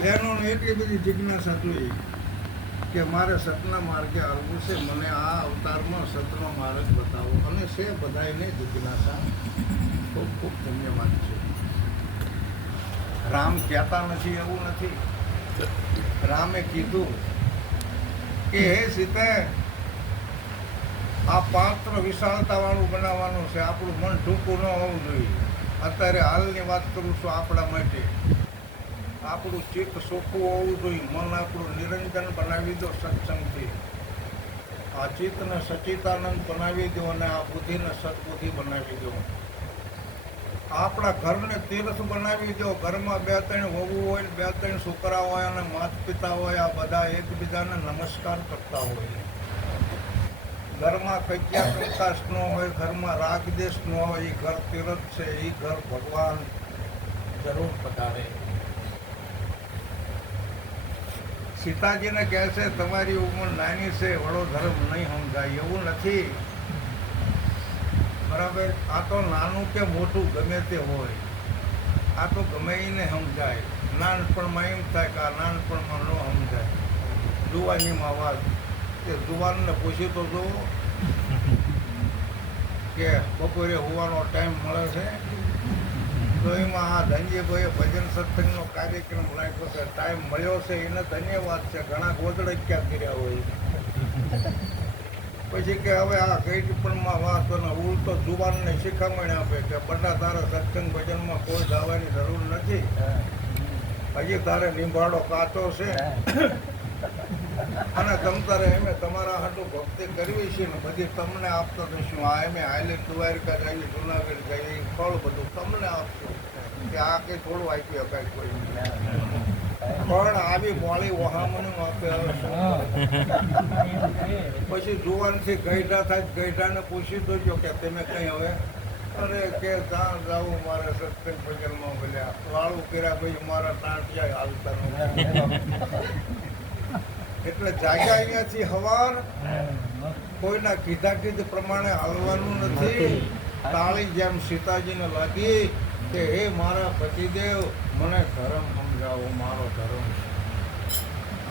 બહેનોને એટલી બધી જિજ્ઞાસા જોઈ કે મારે સતના માર્ગે હાલવું છે, મને આ અવતારમાં સતનો માર્ગ બતાવો. અને છે બધાને જિજ્ઞાસા. ખૂબ ખૂબ ધન્યવાદ છે. રામ કહેતા નથી એવું નથી. રામે કીધું કે હે સીતે, આ પાત્ર વિશાળતાવાળું બનાવવાનું છે. આપણું મન ટૂંકું ન હોવું જોઈએ. અત્યારે હાલની વાત કરું છું. આપણા માટે આપણું ચિત્ત ચોખ્ખું હોવું જોઈએ. મન આપણું નિરંજન બનાવી દો સત્સંગથી. આ ચિત્તને સચિતાનંદ બનાવી દો અને આ બુદ્ધિને સદબુદ્ધિ બનાવી દો. આપણા ઘરને તીર્થ બનાવી દો. ઘરમાં 2-3 વહુ હોય, 2-3 છોકરા હોય અને માતા પિતા હોય. આ બધા એકબીજાને નમસ્કાર કરતા હોય. ઘરમાં કજ્યા પ્રકાશ ન હોય, ઘરમાં રાગ દેશ ન હોય. એ ઘર તીર્થ છે. એ ઘર ભગવાન જરૂર પધારે. સીતાજીને કહે છે તમારી ઉંમર નાની છે, વડો ધર્મ નહીં સમજાય. એવું નથી. બરાબર. આ તો નાનું કે મોટું ગમે તે હોય, આ તો ગમે એને સમજાય. નાનપણમાં એમ થાય કે આ નાનપણમાં ન સમજાય. જુવાનીમાં વાત કે જુવાનને પૂછ્યું તો જુઓ કે બપોરે હોવાનો ટાઈમ મળે છે, તો એમાં આ ધનજીભાઈએ ભજન સત્સંગનો કાર્યક્રમ રાખ્યો છે. ટાઈમ મળ્યો છે એને ધન્યવાદ છે. ઘણા ગોદડે ક્યાં કર્યા હોય. પછી કે હવે આ કઈ ટિપ્પણમાં વાત અને ઉલટો જુવાનને શિખામણ આપે કે બધા તારા સત્સંગ ભજનમાં કોઈ જવાની જરૂર નથી. હજી તારે નિભાડો કાચો છે અને તમ તારે એમે તમારા હાટું ભક્તિ કરવી છે ને બધી તમને આપતો થઈશું. આ એમે હાલે દ્વારકા જઈએ, જુનાગઢ જઈએ, ફળ બધું તમને આપશું. કે આ કંઈ થોડું આપી શકાય કોઈ પણ આવી મોડી વહામણું આપે. પછી જુવાનથી ગઈઢા થાય. ગઈઢાને પૂછી દોજો કે તમે કંઈ હવે અરે કે ત્યાં જાવું મારે સત્સંગ ભજનમાં બોલ્યા વાળું કર્યા ભાઈ મારા ટાંટિયા હાલતા નથી. એટલે જાગ્યા અહીંયાથી હવાર કોઈના કીધા કીધ પ્રમાણે હાલવાનું નથી. તાળી જેમ સીતાજીને લાગી કે હે મારા પતિદેવ, મને ધર્મ સમજાવો. મારો ધર્મ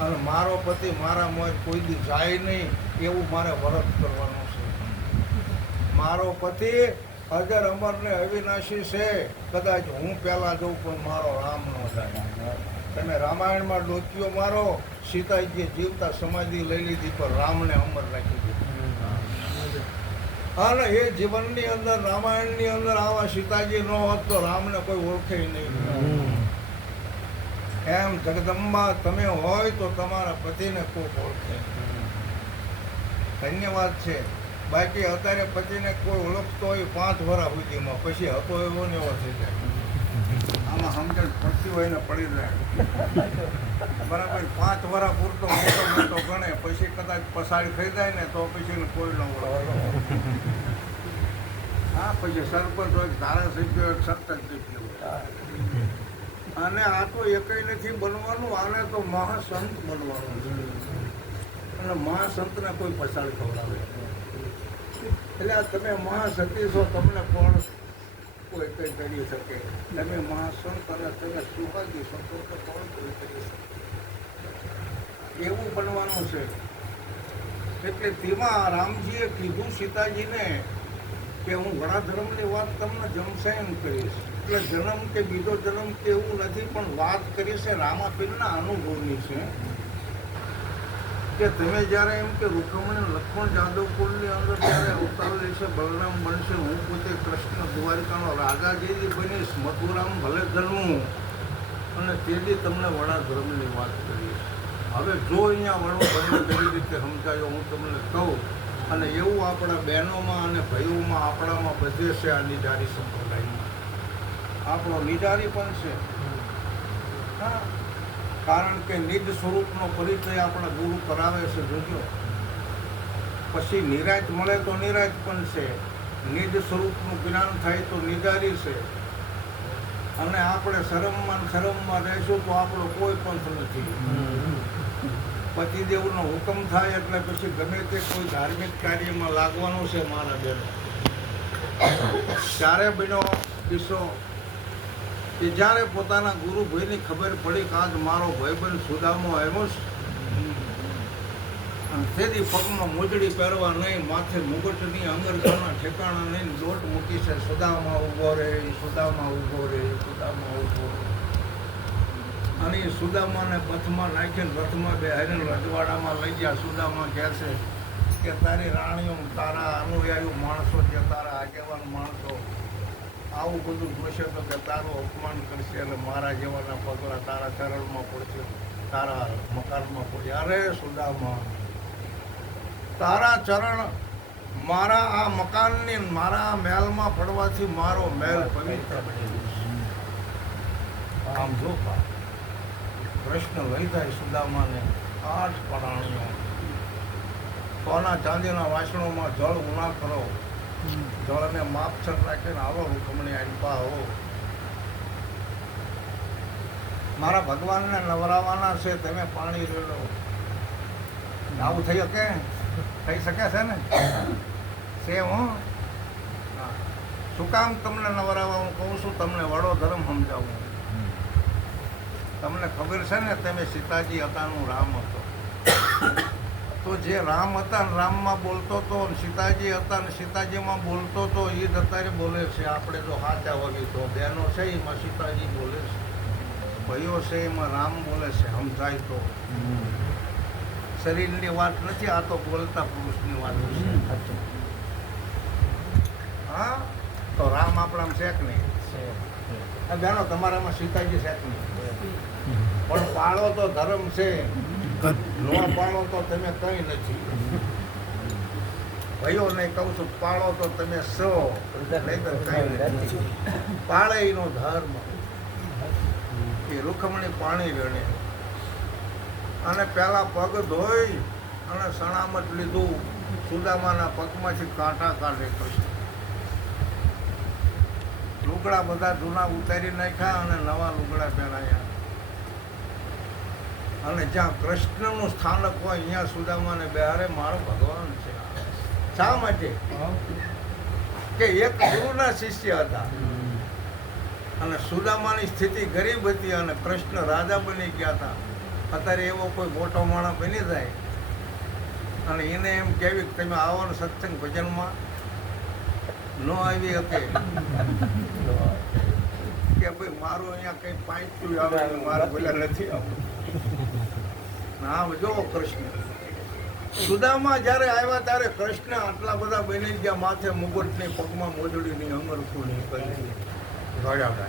અને મારો પતિ મારા મોજ કોઈ દી જાય નહીં એવું મારે વ્રત કરવાનું છે. મારો પતિ અજર અમર ને અવિનાશી છે. કદાચ હું પહેલા જઉં પણ મારો રામ નો જાય. તમે રામાયણમાં ડોકીઓ મારો. સીતાજીએ જીવતા સમાધિ લઈ લીધી પણ રામને અમર રાખી દીધું. અને એ જીવનની અંદર રામાયણની અંદર આવા સીતાજી ન હોત તો રામને કોઈ ઓળખે નહીં. એમ જગદંબા તમે હોય તો તમારા પતિને કોઈ ઓળખે. ધન્યવાદ છે. બાકી અત્યારે પતિને કોઈ ઓળખતો હોય 5 વર્ષ સુધીમાં, પછી હતો એવો ને એવો થઈ જાય. આમાં સમજણ પડતી હોય ને પડી જાય. બરાબર. 5 વર્ષ પૂરતો મોટો મોટો ગણે, પછી કદાચ પસાડી થઈ જાય ને તો પછી કોઈ ન ઓળખે. હા, પછી સરપંચ હોય, ધારાસભ્ય હોય, સરપંચ હોય. અને આ તો એકઈ નથી બનવાનું. આને તો મહાસંત બનવાનું છે. અને મહાસંતને કોઈ પસાડ ખવડાવે. એટલે તમે મહાસતી છો, તમને કોણ કોઈ કંઈ કરી શકે? તમે મહાસંત અને તમે સુહાગી છો તો કોણ કોઈ કરી શકે? એવું બનવાનું છે. એટલે તેમાં રામજીએ કીધું સીતાજીને કે હું ઘણા ધર્મની વાત તમને જમશે એમ કરીશ. એટલે જન્મ કે બીજો જન્મ કે એવું નથી, પણ વાત કરી છે રામાપીરના અનુભવની છે. કે તમે જ્યારે એમ કે રૂકમણી લક્ષ્મણ જાદવપુરની અંદર જ્યારે અવતાર લેશે, બલરામ બનશે, હું પોતે કૃષ્ણ દ્વારિકાનો રાજા જેવી બનીશ, મથુરામ ભલે જન્મું, અને તેથી તમને વડા ધર્મની વાત કરીશ. હવે જો અહીંયા વડો ધર્મ કેવી રીતે સમજાયો હું તમને કહું. અને એવું આપણા બહેનોમાં અને ભાઈઓમાં આપણામાં બધે છે. આ નિજારી સંપ્રદાયમાં આપણો નિજારી પણ છે. હા, કારણ કે નિજ સ્વરૂપનો પરિચય આપણા ગુરુ કરાવે છે. જોજો, પછી નિરાજ મળે તો નિરાજ પણ છે. નિજ સ્વરૂપનું જ્ઞાન થાય તો નિજારી છે. અને આપણે શરમમાં રહેશું તો આપણો કોઈ પંથ નથી. પતિદેવનો હુકમ થાય એટલે પછી ગમે તે કોઈ ધાર્મિક કાર્યમાં લાગવાનું છે. મારા બેનો ત્યારે બન્યો કિસ્સો કે જ્યારે પોતાના ગુરુ ભાઈની ખબર પડી કે આજ મારો ભાઈબંધ સુદામો આવ્યો છે અને તેથી પગમાં મોજડી પહેરવા નહીં, માથે મુગટની અંગરખાના ઠેકાણા નહીં, લોટ મૂકી છે સુદામા ઊભો રે, સુદામા ઊભો રે, સુદામા ઊભો રે. અને એ સુદામાને પથમાં નાખીને રથમાં બેહારીને રજવાડામાં લઈ ગયા. સુદામા કહે છે કે તારી રાણીઓ, તારા અનુયાયી માણસો છે, તારા આગેવાન માણસો આવું બધું જોશે તો કે તારું અપમાન કરશે, એટલે મારા જેવાના પગલાં તારા ચરણમાં પડશે, તારા મકાનમાં પડશે. અરે સુદામા, તારા ચરણ મારા આ મકાનની, મારા આ મહેલમાં પડવાથી મારો મહેલ પવિત્ર બની જશે. આમ જો કૃષ્ણ લઈ જાય સુદામાને 8 પરાણીઓ, સોના ચાંદીના વાસણોમાં જળ ઉના કરો, જળને માપસર રાખીને આવો રૂકમણી આંપા આવો, મારા ભગવાનને નવરાવાના છે, તમે પાણી લઈ લો. આવું થઈ શકે? થઈ શકે છે ને? છે હું શું કામ તમને નવરાવા હું કહું છું, તમને વડો ધર્મ સમજાવું. તમને ખબર છે ને, તમે સીતાજી હતાનું રામ હતો, તો જે રામ હતા ને રામમાં બોલતો હતો, સીતાજી હતા ને સીતાજીમાં બોલતો હતો, એ જ અત્યારે બોલે છે. આપણે જો સાચા હોવી તો બહેનો છે એમાં સીતાજી બોલે છે, ભાઈઓ છે એમાં રામ બોલે છે. સમજાય તો શરીરની વાત નથી, આ તો બોલતા પુરુષની વાત છે. હા, તો રામ આપણામાં છે કે નહીં? બહેનો તમારામાં સીતાજી છે કે નહીં? પણ પાળો તો ધર્મ છે, નો પાળો તો તમે કંઈ નથી. ભાઈઓ નહીં કહું છું, પાળો તો તમે સો, નહીંતર કંઈ નથી. પાળે એનો ધર્મ. એ રૂખમણી પાણી વેણે અને પહેલા પગ ધોઈ અને સણામત લીધું. સુદામાના પગમાંથી કાંટા કાઢે કૃષ્ણ. લુગડા બધા જૂના ઉતારી નાખ્યા અને નવા લુગડા પહેરાયા. અને જ્યાં કૃષ્ણનું સ્થાનક હોય અહીંયા સુદામાને બેહારે મારો ભગવાન છે. શા માટે? કે એક ગુરુના શિષ્ય હતા અને સુદામાની સ્થિતિ ગરીબ હતી અને કૃષ્ણ રાજા બની ગયા હતા. અત્યારે એવો કોઈ મોટો માણસ બની જાય અને એને એમ કહેવી કે તમે આવો ને સત્સંગ ભજનમાં, ન આવી શકે કે ભાઈ મારું અહીંયા કંઈ પાંચું આવે, મારે બોલ્યા નથી આવું. નામ જો કૃષ્ણ. સુદામા જ્યારે આવ્યા ત્યારે કૃષ્ણ આટલા બધા બની ગયા, માથે મુગટની, પગમાં મોજડીની, અંગરખુની કરી ગળ્યા.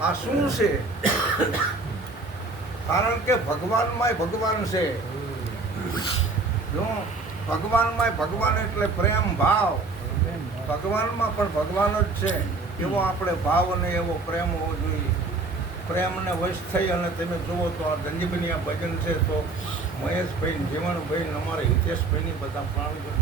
આ શું છે? કારણ કે ભગવાનમાંય ભગવાન છે. જો ભગવાનમાંય ભગવાન એટલે પ્રેમ ભાવ, ભગવાનમાં પણ ભગવાન જ છે. એવો આપણે ભાવ અને એવો પ્રેમ હોવો જોઈએ. પ્રેમને વશ થઈ અને તમે જુઓ તો આ ગંજીબની આ ભજન છે તો મહેશભાઈ, જીવણભાઈ, અમારે હિતેશભાઈની બધા પ્રાણી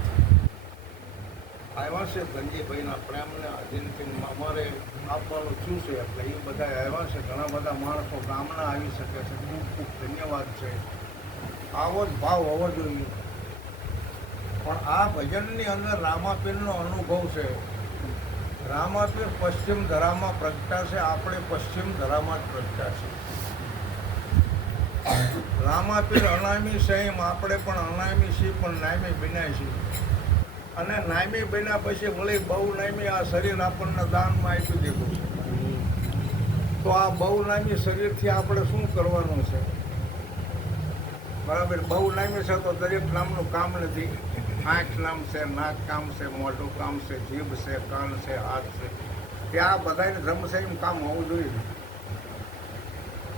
આવ્યા છે. ગંજીભાઈના પ્રેમને અધીનથી અમારે આપવાનું શું છે એટલે એ બધા આવ્યા છે. ઘણા બધા માણસો ગામના આવી શકે છે. ખૂબ ખૂબ ધન્યવાદ છે. આવો જ ભાવ હોવો જોઈએ. પણ આ ભજનની અંદર રામાપીરનો અનુભવ છે. રામાપીર પશ્ચિમ ધરામાં પ્રગટાશે, આપણે પશ્ચિમ ધરામાં જ પ્રગટાશે. રામાપીર અનામી છે એમ આપણે પણ અનામી છીએ, પણ નામી બન્યા છીએ. અને નામી બન્યા પછી વળી બહુ નામી આ શરીર આપણને દાનમાં આપી દીધું છે. તો આ બહુ નામી શરીરથી આપણે શું કરવાનું છે? બરાબર, બહુ નામી છે તો દરેક નામનું કામ નથી. આંખ નામ છે, નાક કામ છે, મોઢું કામ છે, જીભ છે, કાન છે, હાથ છે. ત્યાં બધાને જમશે એમ કામ હોવું જોઈએ.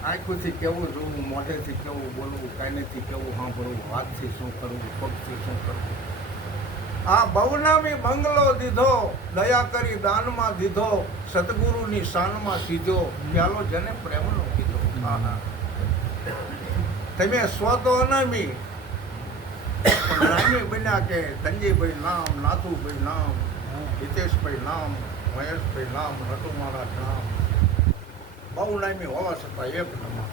આંખોથી કેવું જોવું, મોઢેથી કેવું બોલવું, કાનેથી કેવું સાંભળવું, હાથથી શું કરવું, પગથી શું કરવું. આ બહુનામી બંગલો દીધો, દયા કરી દાનમાં દીધો, સતગુરુની શાનમાં સીધો, પ્યાલો જેને પ્રેમનો કીધો. તમે સ્વ તો અનામી નામી બન્યા કે ધનજીભાઈ નામ, નાથુભાઈ નામ, હિતેશભાઈ નામ, મહેશભાઈ નામ, નટુ મહારાજ નામ. બહુ નામી હોવા છતાં એક નામ,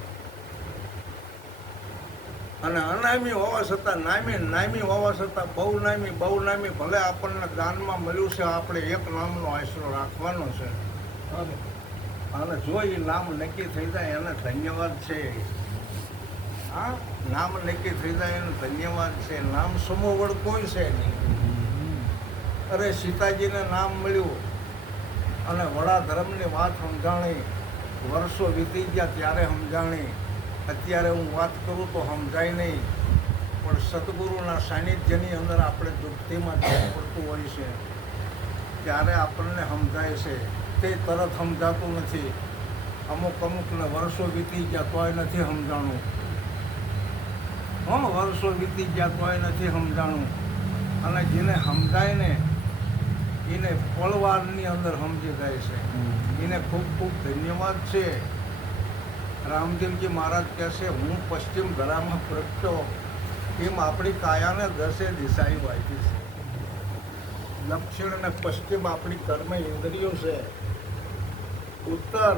અને અનામી હોવા છતાં નામી હોવા છતાં બહુ નામી ભલે આપણને દાનમાં મળ્યું છે, આપણે એક નામનો આશરો રાખવાનો છે. અને જો એ નામ નક્કી થઈ જાય એને ધન્યવાદ છે. હા, નામ નક્કી થઈ જાય એનું ધન્યવાદ છે. નામ સમોવડ કોઈ છે નહીં. અરે સીતાજીને નામ મળ્યું અને વડા ધર્મની વાત સમજાણી, વર્ષો વીતી ગયા ત્યારે સમજાણી. અત્યારે હું વાત કરું તો સમજાય નહીં, પણ સદગુરુના સાનિધ્યની અંદર આપણે દુઃખતીમાં જવું પડતું હોય છે ત્યારે આપણને સમજાય છે. તે તરત સમજાતું નથી. અમુકને વર્ષો વીતી ગયા તોય નથી સમજાણું. વર્ષો વીતી ગયા તોય નથી સમજાણું. અને જેને સમજાય ને એને પળવારની અંદર સમજી જાય છે. એને ખૂબ ખૂબ ધન્યવાદ છે. રામદેવજી મહારાજ કહે છે, હું પશ્ચિમ ધરામાં પ્રગટ્યો એમ આપણી કાયાને દસે દિશાએ વાંચી છે. દક્ષિણ અને પશ્ચિમ આપણી કર્મ ઇન્દ્રિયો છે. ઉત્તર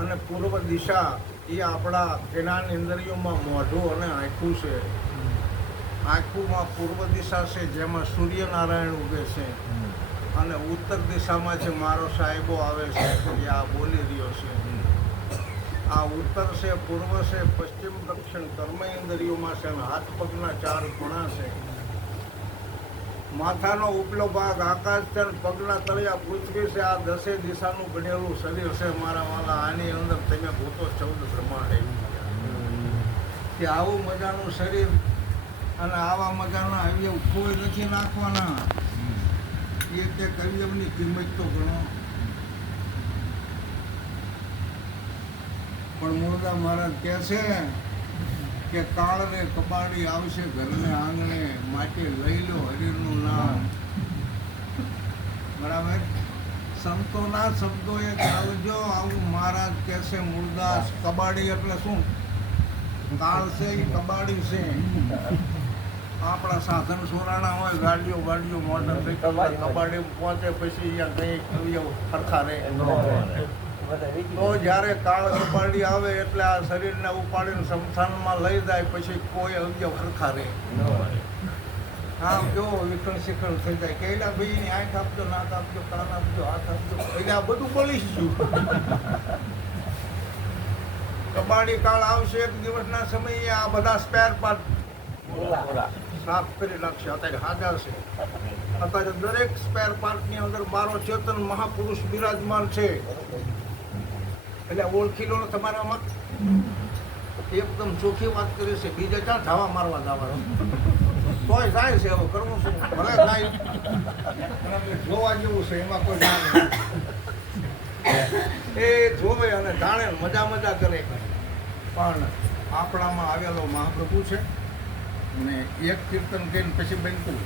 અને પૂર્વ દિશા એ આપણા જ્ઞાન ઇન્દ્રિયોમાં મોઢું અને આંખું છે. આંખુમાં પૂર્વ દિશા છે જેમાં સૂર્યનારાયણ ઉગે છે, અને ઉત્તર દિશામાં જે મારો સાહેબો આવે છે એ આ બોલી રહ્યો છે. આ ઉત્તર છે, પૂર્વ છે, પશ્ચિમ, દક્ષિણ કર્મ ઇન્દ્રિયોમાં છે. અને હાથ પગના 4 ખૂણા છે. માથાનો ઉપલો ભાગ આકાશ છે અને પગના તળિયા પૃથ્વી છે. આ 10 દિશાનું બનેલું શરીર છે મારા વાલા. આની અંદર તમે ભૂતો 14 બ્રહ્માંડ આવી ગયા કે આવું મજાનું શરીર અને આવા મજાના અવયવ કોઈ નથી નાખવાના. એક અવયવની કિંમત તો ગણો. પણ મુરદા મહારાજ કહે છે કે કાળને કબાડી આવશે ઘરને આંગણે, માટે લઈ લો હરિનું નામ. બરાબર, સંતોના શબ્દો એ ગાવજો. આવું મહારાજ કહે છે. મુરદાસ કબાડી એટલે શું? કાળ છે એ કબાડી છે. આપણા સાધન સોરાણા હોય, ગાડીઓ મોટર સાઇકલ, કબાડી પહોંચે પછી અહીંયા કંઈ અવયવ સરખા રહે. તો જ્યારે કાળ કબાડી આવે એટલે આ શરીરને ઉપાડીને શમશાનમાં લઈ જાય પછી કોઈ અવયવ સરખા રહે. આમ જો વિખણ શિખણ થઈ જાય કે એલા ભાઈ આંખ આપજો, નાક આપજો, કાન આપજો, હાથ આપજો, એટલે આ બધું બોલી ગયું. કબાડી કાળ આવશે એક દિવસના સમયે આ બધા સ્પેર પાર્ટ સાફ કરી નાખશે. અત્યારે હાજર છે. અત્યારે દરેક સ્પેર પાર્ટની અંદર 12 ચેતન મહાપુરુષ બિરાજમાન છે. એટલે ઓળખી લો તમારામાં. એકદમ ચોખ્ખી વાત કરી છે. બીજે ક્યાં ધાવા મારવા જવાનું? તોય જાય છે. હવે કરવું શું? ભલે જાય, જોવા જેવું છે, એમાં કોઈ ના નહીં. એ જોવે અને જાણે, મજા કરે. પણ આપણામાં આવેલો મહાપ્રભુ છે ને એક કીર્તન કહીને પછી બનતું